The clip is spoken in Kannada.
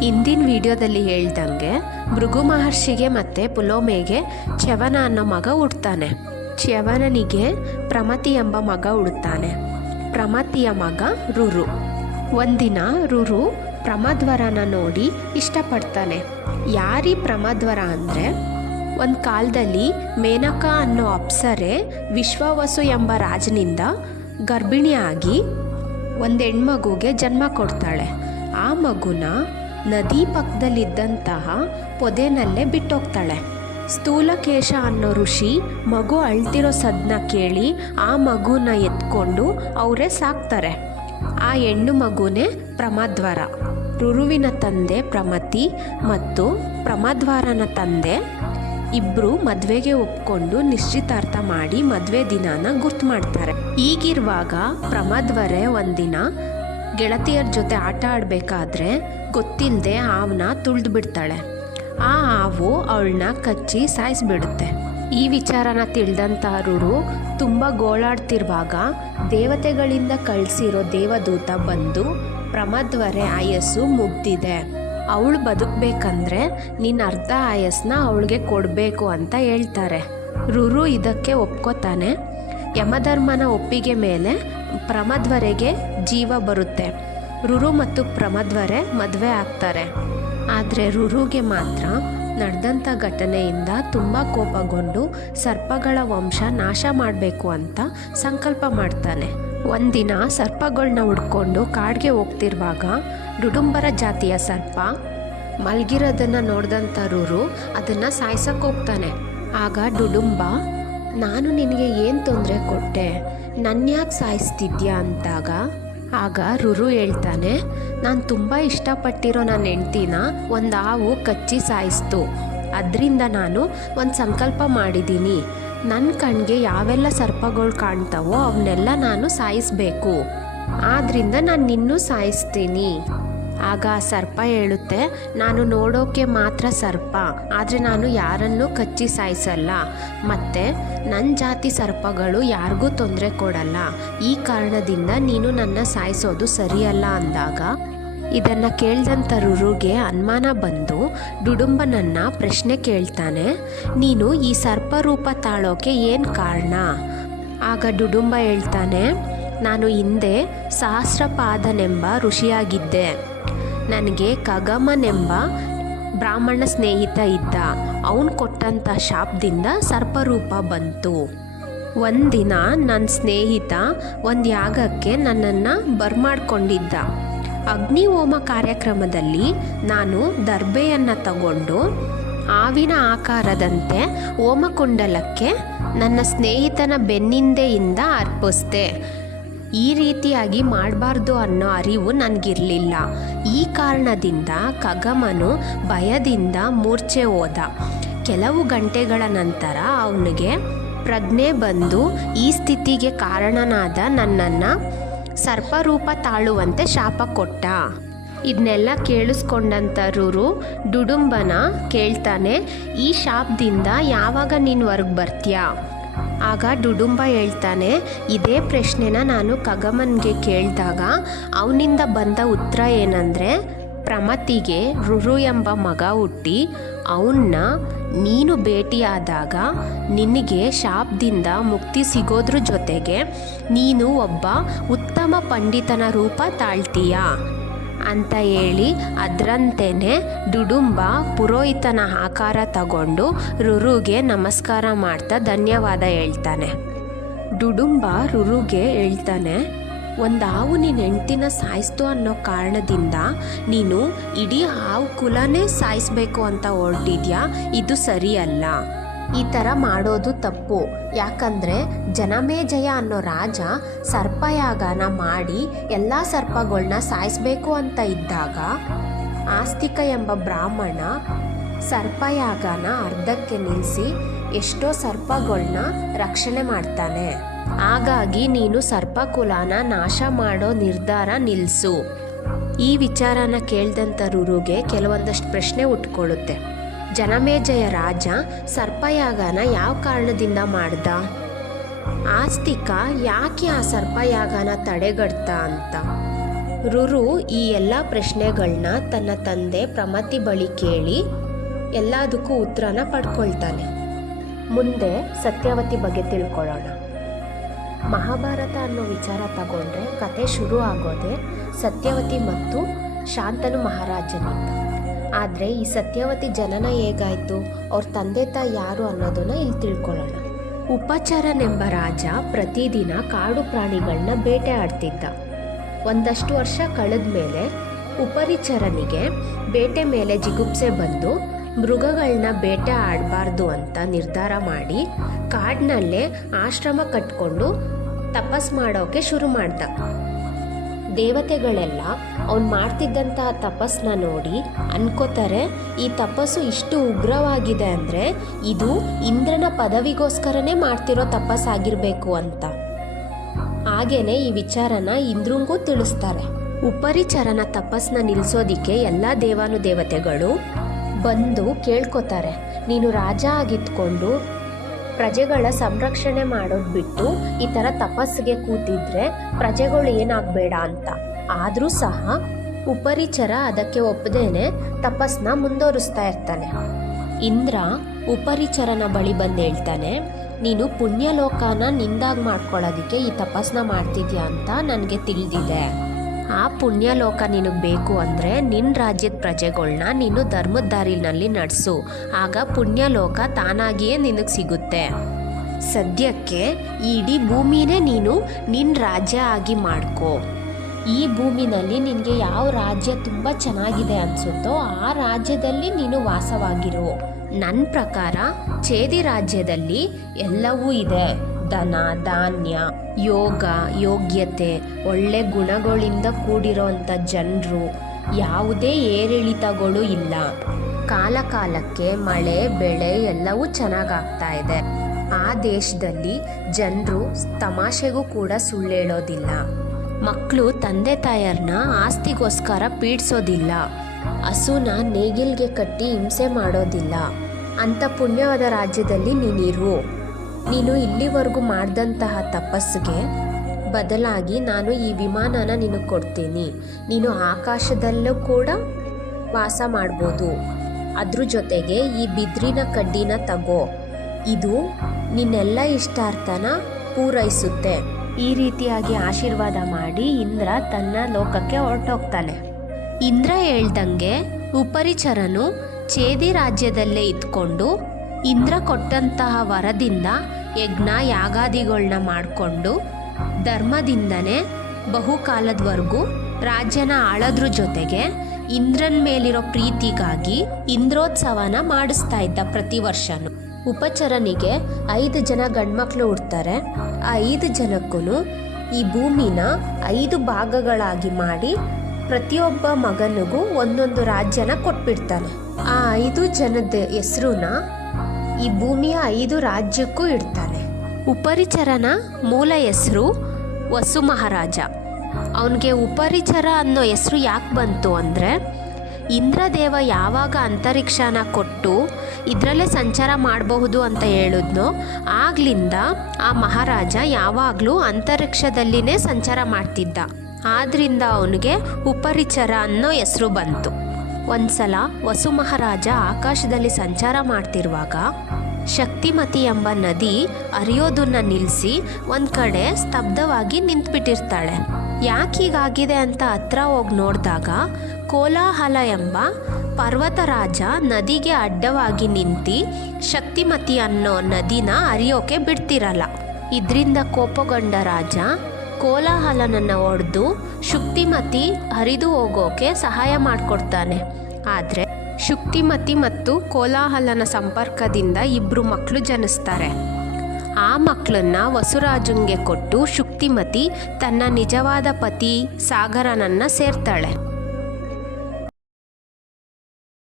ಹಿಂದಿನ ವಿಡಿಯೋದಲ್ಲಿ ಹೇಳ್ದಂಗೆ ಭೃಗು ಮಹರ್ಷಿಗೆ ಮತ್ತು ಪುಲೋಮೆಗೆ ಚ್ಯವನ ಅನ್ನೋ ಮಗ ಹುಡ್ತಾನೆ. ಚ್ಯವನನಿಗೆ ಪ್ರಮತಿ ಎಂಬ ಮಗ ಹುಡ್ತಾನೆ. ಪ್ರಮತಿಯ ಮಗ ರುರು. ಒಂದಿನ ರುರು ಪ್ರಮದ್ವರನ ನೋಡಿ ಇಷ್ಟಪಡ್ತಾನೆ. ಯಾರೀ ಪ್ರಮದ್ವರ ಅಂದರೆ? ಒಂದು ಕಾಲದಲ್ಲಿ ಮೇನಕ ಅನ್ನೋ ಅಪ್ಸರೆ ವಿಶ್ವವಸು ಎಂಬ ರಾಜನಿಂದ ಗರ್ಭಿಣಿಯಾಗಿ ಒಂದು ಹೆಣ್ಮಗುಗೆ ಜನ್ಮ ಕೊಡ್ತಾಳೆ. ಆ ಮಗುನ ನದಿ ಪಕ್ಕದಲ್ಲಿದ್ದಂತಹ ಪೊದೆನಲ್ಲೇ ಬಿಟ್ಟೋಗ್ತಾಳೆ. ಸ್ಥೂಲಕೇಶ ಅನ್ನೋ ಋಷಿ ಮಗು ಅಳ್ತಿರೋ ಸದ್ನ ಕೇಳಿ ಆ ಮಗುನ ಎತ್ಕೊಂಡು ಅವರೇ ಸಾಕ್ತಾರೆ. ಆ ಹೆಣ್ಣು ಮಗುನೇ ಪ್ರಮದ್ವರ. ರುರುವಿನ ತಂದೆ ಪ್ರಮತಿ ಮತ್ತು ಪ್ರಮದ್ವಾರನ ತಂದೆ ಇಬ್ಬರು ಮದುವೆಗೆ ಒಪ್ಕೊಂಡು ನಿಶ್ಚಿತಾರ್ಥ ಮಾಡಿ ಮದುವೆ ದಿನಾನ ಗುರ್ತು ಮಾಡ್ತಾರೆ. ಈಗಿರುವಾಗ ಪ್ರಮದ್ವರೆ ಒಂದಿನ ಗೆಳತಿಯರ ಜೊತೆ ಆಟ ಆಡಬೇಕಾದ್ರೆ ಗೊತ್ತಿಲ್ಲದೆ ಹಾವನ್ನ ತುಳಿದು ಬಿಡ್ತಾಳೆ. ಆ ಹಾವು ಅವಳನ್ನ ಕಚ್ಚಿ ಸಾಯಿಸ್ಬಿಡುತ್ತೆ. ಈ ವಿಚಾರನ ತಿಳಿದಂಥ ರುರು ತುಂಬ ಗೋಳಾಡ್ತಿರುವಾಗ ದೇವತೆಗಳಿಂದ ಕಳಿಸಿರೋ ದೇವದೂತ ಬಂದು ಪ್ರಮದ್ವರೆ ಆಯಸ್ಸು ಮುಗ್ದಿದೆ. ಅವಳು ಬದುಕಬೇಕಂದ್ರೆ ನಿನ್ನ ಅರ್ಧ ಆಯಸ್ಸನ್ನ ಅವಳಿಗೆ ಕೊಡಬೇಕು ಅಂತ ಹೇಳ್ತಾರೆ. ರುರು ಇದಕ್ಕೆ ಒಪ್ಕೋತಾನೆ. ಯಮಧರ್ಮನ ಒಪ್ಪಿಗೆ ಮೇಲೆ ಪ್ರಮದ್ವರೆಗೆ ಜೀವ ಬರುತ್ತೆ. ರುರು ಮತ್ತು ಪ್ರಮದ್ವರೆ ಮದುವೆ ಆಗ್ತಾರೆ. ಆದರೆ ರುರುಗೆ ಮಾತ್ರ ನಡೆದಂಥ ಘಟನೆಯಿಂದ ತುಂಬ ಕೋಪಗೊಂಡು ಸರ್ಪಗಳ ವಂಶ ನಾಶ ಮಾಡಬೇಕು ಅಂತ ಸಂಕಲ್ಪ ಮಾಡ್ತಾನೆ. ಒಂದಿನ ಸರ್ಪಗಳನ್ನ ಹುಡ್ಕೊಂಡು ಕಾಡಿಗೆ ಹೋಗ್ತಿರುವಾಗ ಡುಡುಂಬರ ಜಾತಿಯ ಸರ್ಪ ಮಲಗಿರೋದನ್ನು ನೋಡಿದಂಥ ರುರು ಅದನ್ನು ಸಾಯ್ಸಕ್ಕೆ ಹೋಗ್ತಾನೆ. ಆಗ ಡುಡುಂಬ ನಾನು ನಿನಗೆ ಏನು ತೊಂದರೆ ಕೊಟ್ಟೆ? ನನ್ನ ಯಾಕೆ ಸಾಯಿಸ್ತಿದ್ಯಾ ಅಂದಾಗ? ಆಗ ರುರು ಹೇಳ್ತಾನೆ, ನಾನು ತುಂಬ ಇಷ್ಟಪಟ್ಟಿರೋ ನನ್ನ ಹೆಂಡ್ತಿನ ಒಂದು ಹಾವು ಕಚ್ಚಿ ಸಾಯಿಸ್ತು. ಅದರಿಂದ ನಾನು ಒಂದು ಸಂಕಲ್ಪ ಮಾಡಿದ್ದೀನಿ ನನ್ನ ಕಣ್ಗೆ ಯಾವೆಲ್ಲ ಸರ್ಪಗಳು ಕಾಣ್ತಾವೋ ಅವನ್ನೆಲ್ಲ ನಾನು ಸಾಯಿಸಬೇಕು. ಆದ್ದರಿಂದ ನಾನು ನಿನ್ನೂ ಸಾಯಿಸ್ತೀನಿ. ಆಗ ಸರ್ಪ ಹೇಳುತ್ತೆ, ನಾನು ನೋಡೋಕೆ ಮಾತ್ರ ಸರ್ಪ, ಆದರೆ ನಾನು ಯಾರನ್ನೂ ಕಚ್ಚಿ ಸಾಯಿಸಲ್ಲ. ಮತ್ತು ನನ್ನ ಜಾತಿ ಸರ್ಪಗಳು ಯಾರಿಗೂ ತೊಂದರೆ ಕೊಡಲ್ಲ. ಈ ಕಾರಣದಿಂದ ನೀನು ನನ್ನ ಸಾಯಿಸೋದು ಸರಿಯಲ್ಲ ಅಂದಾಗ ಇದನ್ನು ಕೇಳಿದಂಥ ರುರುಗೆ ಅನುಮಾನ ಬಂದು ಡುಡುಂಬನನ್ನು ಪ್ರಶ್ನೆ ಕೇಳ್ತಾನೆ, ನೀನು ಈ ಸರ್ಪ ರೂಪ ತಾಳೋಕೆ ಏನು ಕಾರಣ? ಆಗ ಡುಡುಂಬ ಹೇಳ್ತಾನೆ, ನಾನು ಹಿಂದೆ ಸಹಸ್ರಪಾದನೆಂಬ ಋಷಿಯಾಗಿದ್ದೆ. ನನಗೆ ಕಗಮನೆಂಬ ಬ್ರಾಹ್ಮಣ ಸ್ನೇಹಿತ ಇದ್ದ. ಅವನು ಕೊಟ್ಟಂಥ ಶಾಪದಿಂದ ಸರ್ಪರೂಪ ಬಂತು. ಒಂದಿನ ನನ್ನ ಸ್ನೇಹಿತ ಒಂದು ಯಾಗಕ್ಕೆ ನನ್ನನ್ನು ಬರ್ಮಾಡ್ಕೊಂಡಿದ್ದ. ಅಗ್ನಿ ಹೋಮ ಕಾರ್ಯಕ್ರಮದಲ್ಲಿ ನಾನು ದರ್ಬೆಯನ್ನು ತಗೊಂಡು ಹಾವಿನ ಆಕಾರದಂತೆ ಹೋಮಕುಂಡಲಕ್ಕೆ ನನ್ನ ಸ್ನೇಹಿತನ ಬೆನ್ನಿಂದೆಯಿಂದ ಅರ್ಪಿಸ್ದೆ. ಈ ರೀತಿಯಾಗಿ ಮಾಡಬಾರ್ದು ಅನ್ನೋ ಅರಿವು ನನಗಿರಲಿಲ್ಲ. ಈ ಕಾರಣದಿಂದ ಕಗಮನು ಭಯದಿಂದ ಮೂರ್ಛೆ ಹೋದ. ಕೆಲವು ಗಂಟೆಗಳ ನಂತರ ಅವನಿಗೆ ಪ್ರಜ್ಞೆ ಬಂದು ಈ ಸ್ಥಿತಿಗೆ ಕಾರಣನಾದ ನನ್ನನ್ನು ಸರ್ಪರೂಪ ತಾಳುವಂತೆ ಶಾಪ ಕೊಟ್ಟ. ಇದನ್ನೆಲ್ಲ ಕೇಳಿಸ್ಕೊಂಡಂಥ ರುರು ಡುಡುಂಬನ ಕೇಳ್ತಾನೆ, ಈ ಶಾಪದಿಂದ ಯಾವಾಗ ನೀನು ಹೊರಗೆ ಬರ್ತೀಯಾ? ಆಗ ಡುಡುಂಬ ಹೇಳ್ತಾನೆ, ಇದೇ ಪ್ರಶ್ನೆನ ನಾನು ಕಗಮನ್ಗೆ ಕೇಳಿದಾಗ, ಅವನಿಂದ ಬಂದ ಉತ್ತರ ಏನಂದರೆ, ಪ್ರಮತಿಗೆ ರುರು ಎಂಬ ಮಗ ಹುಟ್ಟಿ, ಅವನ್ನ ನೀನು ಭೇಟಿಯಾದಾಗ ನಿನಗೆ ಶಾಪದಿಂದ ಮುಕ್ತಿ ಸಿಗೋದ್ರ ಜೊತೆಗೆ ನೀನು ಒಬ್ಬ ಉತ್ತಮ ಪಂಡಿತನ ರೂಪ ತಾಳ್ತೀಯಾ? ಅಂತ ಹೇಳಿ ಅದರಂತೆಯೇ ದುಡುಂಬ ಪುರೋಹಿತನ ಆಕಾರ ತಗೊಂಡು ರುರುಗೆ ನಮಸ್ಕಾರ ಮಾಡ್ತಾ ಧನ್ಯವಾದ ಹೇಳ್ತಾನೆ. ದುಡುಂಬ ರುರುಗೆ ಹೇಳ್ತಾನೆ, ಒಂದು ಹಾವು ನಿನ್ನ ಹೆಂಡ್ತಿನ ಸಾಯಿಸ್ತು ಅನ್ನೋ ಕಾರಣದಿಂದ ನೀನು ಇಡೀ ಹಾವು ಕುಲನೇ ಸಾಯಿಸ್ಬೇಕು ಅಂತ ಹೊರಟಿದ್ಯಾ? ಇದು ಸರಿಯಲ್ಲ. ಈ ಥರ ಮಾಡೋದು ತಪ್ಪು. ಯಾಕಂದರೆ ಜನಮೇಜಯ ಅನ್ನೋ ರಾಜ ಸರ್ಪಯಾಗನ ಮಾಡಿ ಎಲ್ಲ ಸರ್ಪಗಳನ್ನ ಸಾಯಿಸ್ಬೇಕು ಅಂತ ಇದ್ದಾಗ ಆಸ್ತಿಕ ಎಂಬ ಬ್ರಾಹ್ಮಣ ಸರ್ಪಯಾಗನ ಅರ್ಧಕ್ಕೆ ನಿಲ್ಲಿಸಿ ಎಷ್ಟೋ ಸರ್ಪಗಳನ್ನ ರಕ್ಷಣೆ ಮಾಡ್ತಾನೆ. ಹಾಗಾಗಿ ನೀನು ಸರ್ಪಕುಲನ ನಾಶ ಮಾಡೋ ನಿರ್ಧಾರ ನಿಲ್ಲಿಸು ಈ ವಿಚಾರನ ಕೇಳ್ದಂಥ ರುರುಗೆ ಕೆಲವೊಂದಷ್ಟು ಪ್ರಶ್ನೆ ಉಟ್ಕೊಳ್ಳುತ್ತೆ ಜನಮೇಜಯ ರಾಜ ಸರ್ಪಯಾಗನ ಯಾವ ಕಾರಣದಿಂದ ಮಾಡ್ದ? ಆಸ್ತಿಕ ಯಾಕೆ ಆ ಸರ್ಪಯಾಗನ ತಡೆಗಡ್ತಾ ಅಂತ? ರುರು ಈ ಎಲ್ಲ ಪ್ರಶ್ನೆಗಳನ್ನ ತನ್ನ ತಂದೆ ಪ್ರಮತಿ ಬಳಿ ಕೇಳಿ ಎಲ್ಲದಕ್ಕೂ ಉತ್ತರನ ಪಡ್ಕೊಳ್ತಾನೆ. ಮುಂದೆ ಸತ್ಯವತಿ ಬಗ್ಗೆ ತಿಳ್ಕೊಳ್ಳೋಣ. ಮಹಾಭಾರತ ಅನ್ನೋ ವಿಚಾರ ತಗೊಂಡ್ರೆ ಕತೆ ಶುರು ಆಗೋದೆ ಸತ್ಯವತಿ ಮತ್ತು ಶಾಂತನು ಮಹಾರಾಜನಿಂದ. ಆದರೆ ಈ ಸತ್ಯವತಿ ಜನನ ಹೇಗಾಯಿತು? ಅವ್ರ ತಂದೆ ತಾಯಿ ಯಾರು ಅನ್ನೋದನ್ನ ಇಲ್ಲಿ ತಿಳ್ಕೊಳ್ಳೋಣ. ಉಪಚಾರನೆಂಬ ರಾಜ ಪ್ರತಿದಿನ ಕಾಡು ಪ್ರಾಣಿಗಳನ್ನ ಬೇಟೆ ಆಡ್ತಿದ್ದ. ಒಂದಷ್ಟು ವರ್ಷ ಕಳೆದ ಮೇಲೆ ಉಪರಿಚರನಿಗೆ ಬೇಟೆ ಮೇಲೆ ಜಿಗುಪ್ಸೆ ಬಂದು ಮೃಗಗಳನ್ನ ಬೇಟೆ ಆಡಬಾರ್ದು ಅಂತ ನಿರ್ಧಾರ ಮಾಡಿ ಕಾಡಿನಲ್ಲೇ ಆಶ್ರಮ ಕಟ್ಕೊಂಡು ತಪಸ್ ಮಾಡೋಕೆ ಶುರು ಮಾಡ್ದ. ದೇವತೆಗಳೆಲ್ಲ ಅವ್ನು ಮಾಡ್ತಿದ್ದಂತಹ ತಪಸ್ಸನ್ನ ನೋಡಿ ಅನ್ಕೋತಾರೆ, ಈ ತಪಸ್ಸು ಇಷ್ಟು ಉಗ್ರವಾಗಿದೆ ಅಂದರೆ ಇದು ಇಂದ್ರನ ಪದವಿಗೋಸ್ಕರನೇ ಮಾಡ್ತಿರೋ ತಪಸ್ಸಾಗಿರಬೇಕು ಅಂತ. ಹಾಗೇನೆ ಈ ವಿಚಾರನ ಇಂದ್ರಂಗೂ ತಿಳಿಸ್ತಾರೆ. ಉಪರಿಚರನ ತಪಸ್ಸನ್ನ ನಿಲ್ಲಿಸೋದಿಕ್ಕೆ ಎಲ್ಲ ದೇವಾನುದೇವತೆಗಳು ಬಂದು ಕೇಳ್ಕೊತಾರೆ, ನೀನು ರಾಜ ಆಗಿದ್ಕೊಂಡು ಪ್ರಜೆಗಳ ಸಂರಕ್ಷಣೆ ಮಾಡೋದು ಬಿಟ್ಟು ಈ ಥರ ತಪಸ್ಸಿಗೆ ಕೂತಿದ್ರೆ ಪ್ರಜೆಗಳು ಏನಾಗಬೇಡ ಅಂತ. ಆದರೂ ಸಹ ಉಪರಿಚರ ಅದಕ್ಕೆ ಒಪ್ಪದೇನೆ ತಪಸ್ನ ಮುಂದುವರಿಸ್ತಾ ಇರ್ತಾನೆ. ಇಂದ್ರ ಉಪರಿಚರನ ಬಳಿ ಬಂದು ಹೇಳ್ತಾನೆ, ನೀನು ಪುಣ್ಯಲೋಕನ ನಿಂದಾಗಿ ಮಾಡ್ಕೊಳ್ಳೋದಿಕ್ಕೆ ಈ ತಪಸ್ನ ಮಾಡ್ತಿದ್ಯಾ ಅಂತ ನನಗೆ ತಿಳಿದಿದೆ. ಆ ಪುಣ್ಯಲೋಕ ನಿನಗೆ ಬೇಕು ಅಂದರೆ ನಿನ್ನ ರಾಜ್ಯದ ಪ್ರಜೆಗಳನ್ನ ನೀನು ಧರ್ಮದ ದಾರಿನಲ್ಲಿ ನಡೆಸು. ಆಗ ಪುಣ್ಯಲೋಕ ತಾನಾಗಿಯೇ ನಿನಗೆ ಸಿಗುತ್ತೆ. ಸದ್ಯಕ್ಕೆ ಇಡೀ ಭೂಮಿನೇ ನೀನು ನಿನ್ನ ರಾಜ್ಯ ಆಗಿ ಮಾಡ್ಕೊ. ಈ ಭೂಮಿನಲ್ಲಿ ನಿನಗೆ ಯಾವ ರಾಜ್ಯ ತುಂಬ ಚೆನ್ನಾಗಿದೆ ಅನಿಸುತ್ತೋ ಆ ರಾಜ್ಯದಲ್ಲಿ ನೀನು ವಾಸವಾಗಿರು. ನನ್ನ ಪ್ರಕಾರ ಚೇದಿ ರಾಜ್ಯದಲ್ಲಿ ಎಲ್ಲವೂ ಇದೆ. ದನ ಧಾನ್ಯ, ಯೋಗ, ಯೋಗ್ಯತೆ, ಒಳ್ಳೆ ಗುಣಗಳಿಂದ ಕೂಡಿರೋಂಥ ಜನರು ಯಾವುದೇ ಏರಿಳಿತಗಳು ಇಲ್ಲ. ಕಾಲ ಕಾಲಕ್ಕೆ ಮಳೆ, ಬೆಳೆ ಎಲ್ಲವೂ ಚೆನ್ನಾಗಾಗ್ತಾ ಇದೆ. ಆ ದೇಶದಲ್ಲಿ ಜನರು ತಮಾಷೆಗೂ ಕೂಡ ಸುಳ್ಳೇಳೋದಿಲ್ಲ. ಮಕ್ಕಳು ತಂದೆ ತಾಯರ್ನ ಆಸ್ತಿಗೋಸ್ಕರ ಪೀಡಿಸೋದಿಲ್ಲ. ಹಸುನ ನೇಗಿಲ್ಗೆ ಕಟ್ಟಿ ಹಿಂಸೆ ಮಾಡೋದಿಲ್ಲ. ಅಂಥ ಪುಣ್ಯವಾದ ರಾಜ್ಯದಲ್ಲಿ ನೀನಿರು. ನೀನು ಇಲ್ಲಿವರೆಗೂ ಮಾಡಿದಂತಹ ತಪಸ್ಸಿಗೆ ಬದಲಾಗಿ ನಾನು ಈ ವಿಮಾನನ ನಿನಗೆ ಕೊಡ್ತೀನಿ. ನೀನು ಆಕಾಶದಲ್ಲೂ ಕೂಡ ವಾಸ ಮಾಡ್ಬೋದು. ಅದ್ರ ಜೊತೆಗೆ ಈ ಬಿದ್ರಿನ ಕಡ್ಡಿನ ತಗೋ. ಇದು ನಿನ್ನೆಲ್ಲ ಇಷ್ಟಾರ್ಥನ ಪೂರೈಸುತ್ತೆ. ಈ ರೀತಿಯಾಗಿ ಆಶೀರ್ವಾದ ಮಾಡಿ ಇಂದ್ರ ತನ್ನ ಲೋಕಕ್ಕೆ ಹೊರಟೋಗ್ತಾನೆ. ಇಂದ್ರ ಹೇಳ್ದಂಗೆ ಉಪರಿಚರನು ಚೇದಿ ರಾಜ್ಯದಲ್ಲೇ ಇದ್ಕೊಂಡು ಇಂದ್ರ ಕೊಟ್ಟಂತಹ ವರದಿಂದ ಯಜ್ಞ ಯಾಗಾದಿಗಳನ್ನ ಮಾಡಿಕೊಂಡು ಧರ್ಮದಿಂದನೇ ಬಹುಕಾಲದವರೆಗೂ ರಾಜ್ಯನ ಆಳದ್ರ ಜೊತೆಗೆ ಇಂದ್ರನ ಮೇಲಿರೋ ಪ್ರೀತಿಗಾಗಿ ಇಂದ್ರೋತ್ಸವನ ಮಾಡಿಸ್ತಾ ಇದ್ದ ಪ್ರತಿ ವರ್ಷನೂ. ಉಪಚರನಿಗೆ ಐದು ಜನ ಗಂಡ್ಮಕ್ಳು ಹುಡ್ತಾರೆ. ಆ ಐದು ಜನಕ್ಕೂ ಈ ಭೂಮಿನ ಐದು ಭಾಗಗಳಾಗಿ ಮಾಡಿ ಪ್ರತಿಯೊಬ್ಬ ಮಗನಿಗೂ ಒಂದೊಂದು ರಾಜ್ಯನ ಕೊಟ್ಬಿಡ್ತಾನೆ. ಆ ಐದು ಜನದ ಹೆಸರುನ ಈ ಭೂಮಿಯ ಐದು ರಾಜ್ಯಕ್ಕೂ ಇಡ್ತಾನೆ. ಉಪರಿಚರನ ಮೂಲ ಹೆಸರು ವಸು ಮಹಾರಾಜ. ಅವನಿಗೆ ಉಪರಿಚರ ಅನ್ನೋ ಹೆಸರು ಯಾಕೆ ಬಂತು ಅಂದರೆ, ಇಂದ್ರದೇವ ಯಾವಾಗ ಅಂತರಿಕ್ಷನ ಕೊಟ್ಟು ಇದರಲ್ಲೇ ಸಂಚಾರ ಮಾಡಬಹುದು ಅಂತ ಹೇಳಿದ್ನೋ ಆಗ್ಲಿಂದ ಆ ಮಹಾರಾಜ ಯಾವಾಗಲೂ ಅಂತರಿಕ್ಷದಲ್ಲಿನೇ ಸಂಚಾರ ಮಾಡ್ತಿದ್ದ. ಆದ್ರಿಂದ ಅವನಿಗೆ ಉಪರಿಚರ ಅನ್ನೋ ಹೆಸರು ಬಂತು. ಒಂದ್ಸಲ ವಸು ಮಹಾರಾಜ ಆಕಾಶದಲ್ಲಿ ಸಂಚಾರ ಮಾಡ್ತಿರುವಾಗ ಶಕ್ತಿಮತಿ ಎಂಬ ನದಿ ಅರಿಯೋದನ್ನ ನಿಲ್ಲಿಸಿ ಒಂದು ಕಡೆ ಸ್ತಬ್ಧವಾಗಿ ನಿಂತ್ಬಿಟ್ಟಿರ್ತಾಳೆ. ಯಾಕೆ ಹೀಗಾಗಿದೆ ಅಂತ ಹತ್ರ ಹೋಗಿ ನೋಡಿದಾಗ ಕೋಲಾಹಲ ಎಂಬ ಪರ್ವತರಾಜ ನದಿಗೆ ಅಡ್ಡವಾಗಿ ನಿಂತು ಶಕ್ತಿಮತಿ ಅನ್ನೋ ನದಿನ ಹರಿಯೋಕೆ ಬಿಡ್ತಿರಲ್ಲ. ಇದರಿಂದ ಕೋಪಗೊಂಡ ರಾಜ ಕೋಲಾಹಲನನ್ನು ಒಡೆದು ಶುಕ್ತಿಮತಿ ಹರಿದು ಹೋಗೋಕೆ ಸಹಾಯ ಮಾಡಿಕೊಡ್ತಾನೆ. ಆದರೆ ಶುಕ್ತಿಮತಿ ಮತ್ತು ಕೋಲಾಹಲನ ಸಂಪರ್ಕದಿಂದ ಇಬ್ಬರು ಮಕ್ಕಳು ಜನಿಸ್ತಾರೆ. ಆ ಮಕ್ಕಳನ್ನ ವಸುರಾಜುಂಗೆ ಕೊಟ್ಟು ಶುಕ್ತಿಮತಿ ತನ್ನ ನಿಜವಾದ ಪತಿ ಸಾಗರನನ್ನ ಸೇರ್ತಾಳೆ.